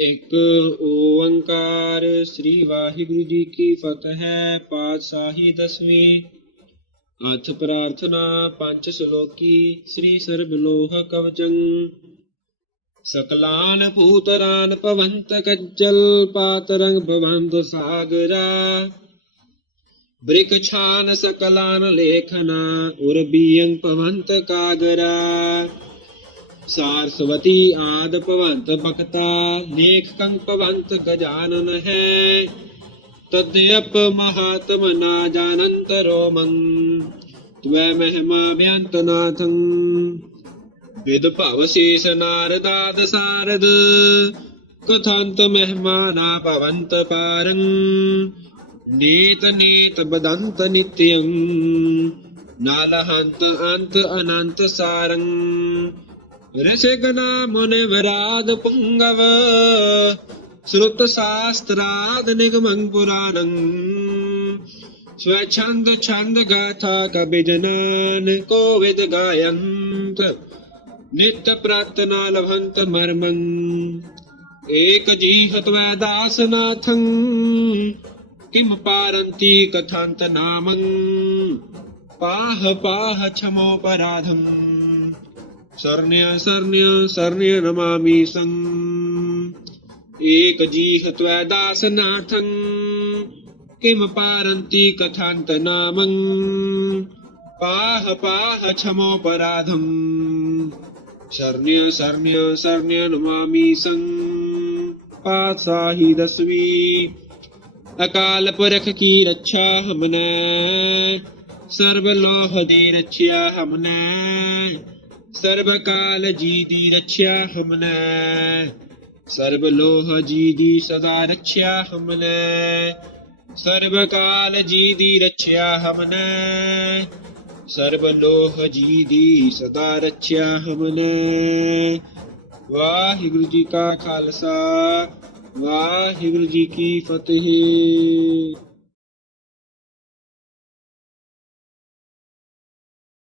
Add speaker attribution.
Speaker 1: एक ओंकार श्री वाहिगुरु जी की फतह पातशाही दसवीं। अथ प्रार्थना पंच श्लोकी श्री सर्वलोह कवचं। सकलान भूतरान पवंत कज्जल पातरंग भवंत सागरा। वृक्षान सकलान लेखना उर्बीयं पवंत कागरा। सारस्वती आदपवन्त भक्ता लेखकङ्कवन्त गजानन। है तद्य महात्मनाजानन्तरोमं त्व मेहमाभ्यान्तनाथं विद् विदुपवशेष नारदाद सारद कथान्त मेहमानापवन्त पारं नेत नेत बदन्त नित्यम्। नालहान्त अन्त सारम्। ਨੀਤ ਨੀਤ ਬਦੰਤ ਨਿਤਯੰ ਨਾਲਹੰਤ ਅੰਤ ਅਨੰਤ ਸਾਰੰ ਰਸਿਕਨਾ ਮੁਨਿ ਵਿਰਾਦ ਪੁੰਗਵ श्रुत शास्त्राद निगमं पुराणं स्वच्छन्द छन्द गाथा कविजनान् कोविद गायन्त नित्य प्रार्थना लभन्त मर्मन् एक जीहत दासनाथं किं पारन्ति कथान्त नामं पाह पाह क्षमोपराधम् शरण्य शरण्य शरण्य नमामि सन् एक जीह दासनाथं किम पारन्ति कथान्त नामं पाह पाह क्षमोपराधम्। शरण्य शरण्य शरण्य नमामि सं पातशाही दसवी अकाल पुरख की रक्षा हमने सर्वलोह दी रक्षा हमने ਸਰਬ ਕਾਲ ਜੀ ਦੀ ਰੱਖਿਆ ਹਮਨੇ। ਸਰਬ ਲੋਹ ਜੀ ਦੀ ਸਦਾ ਰੱਖਿਆ ਹਮਨੇ। ਸਰਬ ਕਾਲ ਜੀ ਦੀ ਰੱਖਿਆ ਹਮਨੇ। ਸਰਬ ਲੋਹ ਜੀ ਦੀ ਸਦਾ ਰੱਖਿਆ ਹਮਨੇ। ਵਾਹਿਗੁਰੂ ਜੀ ਕਾ ਖਾਲਸਾ, ਵਾਹਿਗੁਰੂ ਜੀ ਕੀ ਫਤਿਹ।